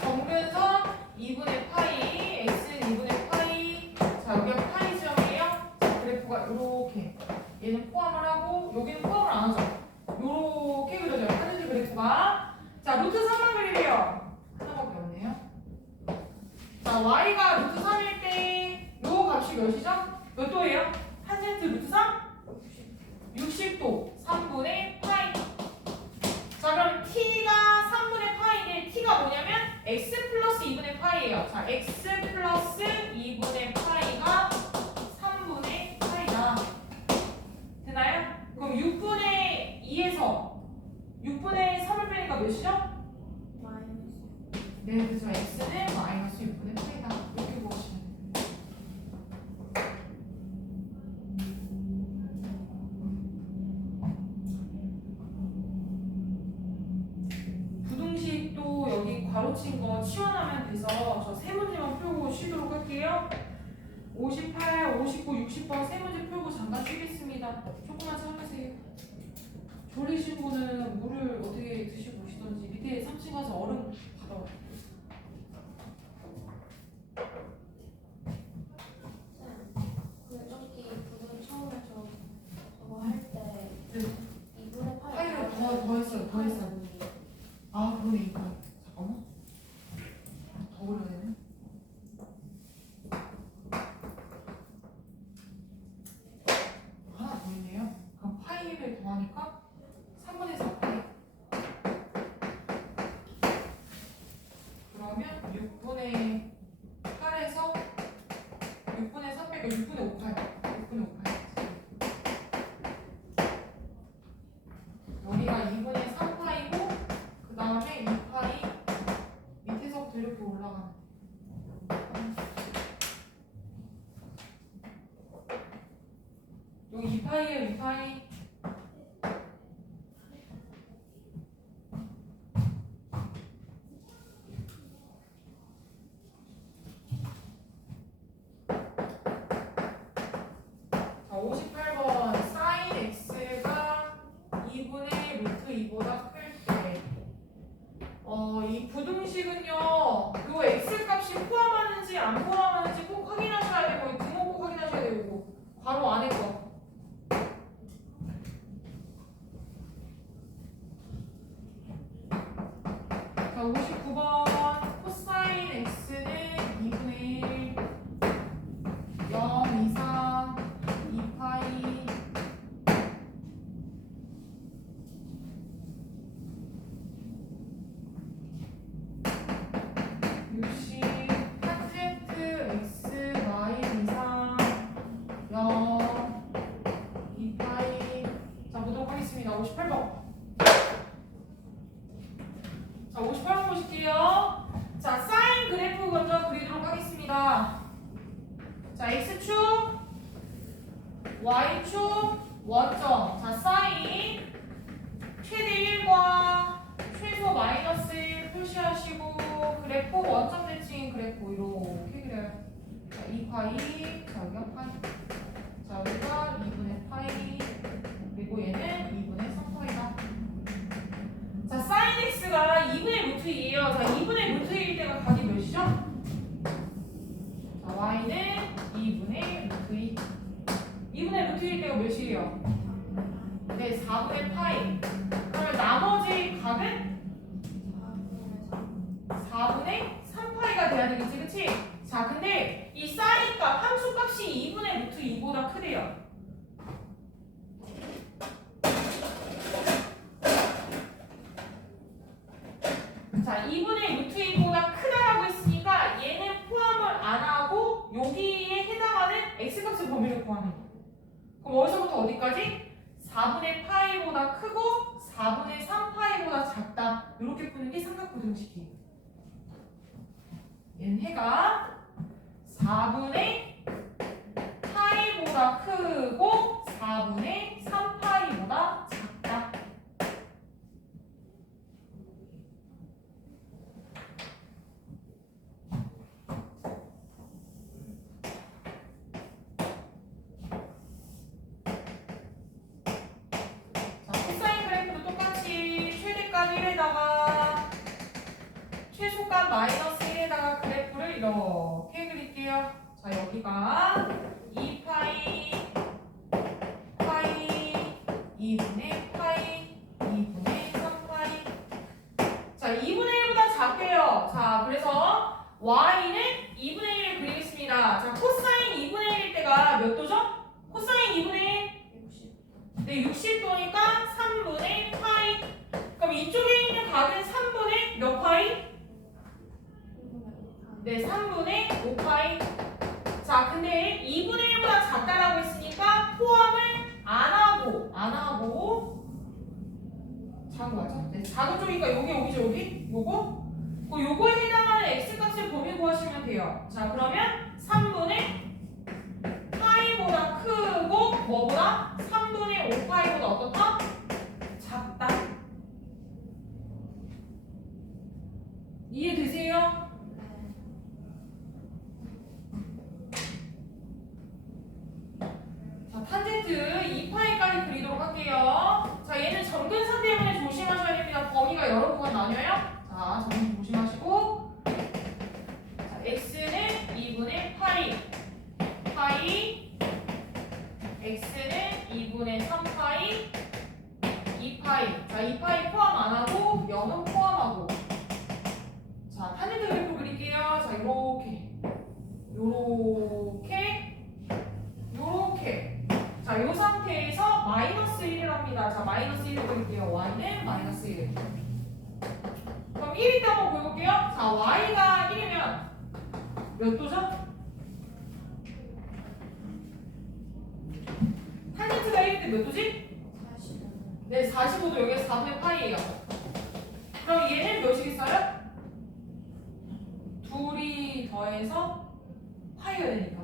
정근선 2분의 파이, x는 2분의 파이. 자 여기가 파이 지점이에요. 자, 그래프가 이렇게 얘는 포함을 하고 여기는 포함을 안 하죠. 요렇게 그려져요. 탄젠트 그래프가. 자 루트 3만 그리래요. 하나밖에 없네요. 자 y가 루트 3일 때 요 값이 몇이죠? 몇 도예요? 탄젠트 루트 3? 60도. 3분의 파이. 자 그럼 t가 3분의 파이인데 t가 뭐냐면 x 플러스 2분의 파이예요. 자 x 플러스 2분의 파이가 3분의 파이다. 되나요? 그럼 6분의 2에서 6분의 3을 빼니까 몇이죠? 네 그렇죠. x는 마이너스 6분의 파이다. 이렇게 구하시면 돼요. 부등식도 여기 가로친 거 치환하면 돼서 저 세 문제만 풀고 쉬도록 할게요. 58, 59, 60번 세 문제 풀고 잠깐 쉬겠습니다. 조금만 참으세요. 졸리신 분은 물을 어떻게 드시고 오시던지 밑에 3층 가서 얼음 받아와요. 근데 저기 부분 처음에 저거 할때 네. 2분의 파이 파이를 더 했어요. 더 했어요. 아 그러네 이거. 잠깐만. 더 그려야 되네. 하나 더 있네요. 그럼 파이를 더하니까 3분의 4파이. 그러면 6분의 8에서 6분의 3 빼고 6분의 5파이. 6분의 5파이. 여기가 2분의 3파이고 그 다음에 2파이에요 2파이. 자 58번 sin x가 2분의 루트 2보다 클 때 이 부등식은요 요 x 값이 포함하는지 안 포함하는지 꼭 확인하셔야 되고 이 등호 꼭 확인하셔야 되고 바로 안에 거. 자 59번 코사인 x는 2분의 1 0 이상 2파이 60 탄젠트 x y 이상 0 2파이. 자 보도록 하겠습니다. 58번. 자 58번 보실게요. 자 사인 그래프 먼저 그리도록 하겠습니다. 자 x축 y축 원점. 자 사인 최대 1과 최소 마이너스 1 표시하시고 그래프 원점 대칭 그래프 이렇게 그려요. 자 2파이. 자 여기가 파이. 자 여기가 2분의 파이. 그리고 얘는 2분의 3파이다. 자 사인 x가 2분의 루트 2예요. 자 2분의 루트 2일 때가 각이 몇이죠? 자 y는 2분의 루트 2. 2분의 루트 1일 때가 몇이에요? 네 4분의 파이. 그러면 나머지 각은 4분의 3파이가 돼야 되겠지, 그치? 자, 근데 이 사인 값, 함수 값이 2분의 루트 2보다 크대요. 자, 2분의 루트 2보다 크다라고 했으니까 얘는 포함을 안 하고 여기에 해당하는 x 값의 범위를 구하는 거야. 그럼 어디서부터 어디까지? 4분의 파이보다 크고 4분의 3파이보다 작다. 이렇게 푸는 게 삼각부등식이에요. 얘는 해가 4분의 파이보다 크고 4분의 3파이보다 작다. 자, 코사인 그래프도 똑같이 최대값 1에다가 최소값 마이너스 1에다가 그래프를 이렇게 그릴게요. 자, 여기가 2파이 파이 2분의 파이 2분의 3파이. 자, 2분의 1보다 작게요. 자, 그래서 y는 2분의 1을 그리겠습니다. 자, 코사인 2분의 1일 때가 몇 도죠? 코사인 2분의 1? 60. 네, 60도니까 3분의 파이. 그럼 이쪽에 있는 각은 3분의 몇 파이? 네, 3분의 5파이. 자, 근데 2분의 1보다 작다라고 했으니까 포함을 안 하고 작은 거 맞죠? 네, 작은 쪽이니까 여기죠, 여기? 요거에 해당하는 x값을 범위 구하시면 돼요. 자, 그러면 3분의 파이보다 크고 뭐보다? 3분의 5파이보다 어떻다? 작다. 이해되세요? 자, 탄젠트 2파이까지 그리도록 할게요. 자, 얘는 점근선 때문에 조심하셔야 됩니다. 범위가 여러 구간 나뉘어요. 자, 점근 조심하시고. 자, x는 2분의 파이. x는 2분의 3파이. 2파이. 자, 2파이 포함 안 하고 0은 포함하고. 자, 탄젠트 그래프 그릴게요. 자, 요렇게. 자, 이 상태에서 마이너스 1을 합니다. 자, 마이너스 1을 그릴게요. y는 마이너스 1. 그럼 1일 때 한번 보여볼게요. 자, y가 1이면 몇 도죠? 탄젠트가 1일 때 몇 도지? 45. 네, 45도. 여기가 4분의 파이예요. 그럼 얘는 몇이겠어요? 둘이 더해서 파이가 되니까.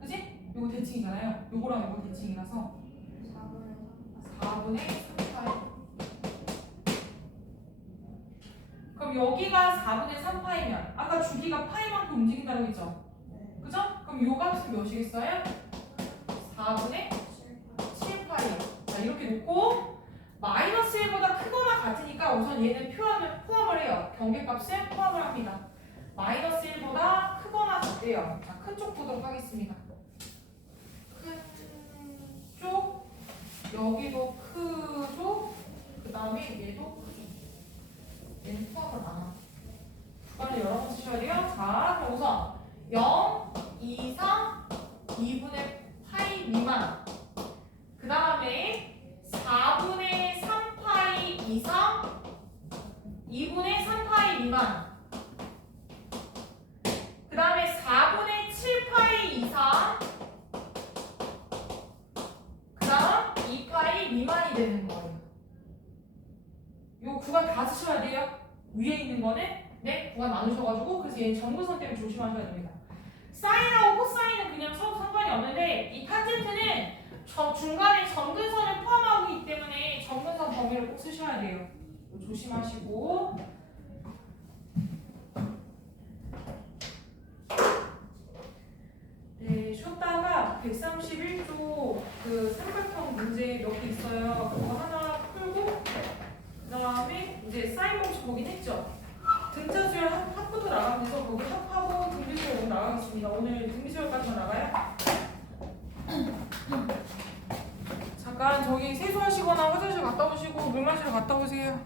그지? 요거 대칭이잖아요. 요거랑 요거 대칭이라서 4분의 3파이. 그럼 여기가 4분의 3파이면 아까 주기가 파이만큼 움직인다고 했죠? 그죠? 그럼 요 값이 몇이겠어요? 4분의 7파이. 자 이렇게 놓고 마이너스 1보다 크거나 같으니까 우선 얘는 포함을 해요. 경계값을 포함을 합니다. 마이너스 1보다 크거나 같대요. 자, 큰 쪽 보도록 하겠습니다. 큰 쪽, 여기도 크죠? 그 다음에 얘도 크죠. 얘는 포함을 안 하고. 구간을 여러 번 쓰셔야 돼요. 자, 그럼 우선 0 이상 2분의 파이 미만. 그 다음에 4분의 3파이 이상 2분의 3파이 미만. 그 다음에 4분의 7파이 이상 그 다음 2파이 미만이 되는 거예요. 요 구간 다 쓰셔야 돼요. 위에 있는 거는 네, 구간 나누셔가지고 그래서 얘는 점근선 때문에 조심하셔야 됩니다. 사인하고 코사인은 그냥 서로 상관이 없는데 이 탄젠트는 중간에 점근선을 포함하고 있기 때문에 점근선 범위를 꼭 쓰셔야 돼요. 조심하시고 네, 쉬었다가 131조 그 삼각형 문제 몇 개 있어요. 그거 하나 풀고 그 다음에 이제 사인 공식 보긴 했죠. 등차수열 합부터 나가면서 거기 합하고 등비수열 나가겠습니다. 오늘 등비수열까지만 나가요? 잠깐 저기 세수하시거나 화장실 갔다 오시고 물 마시러 갔다 오세요.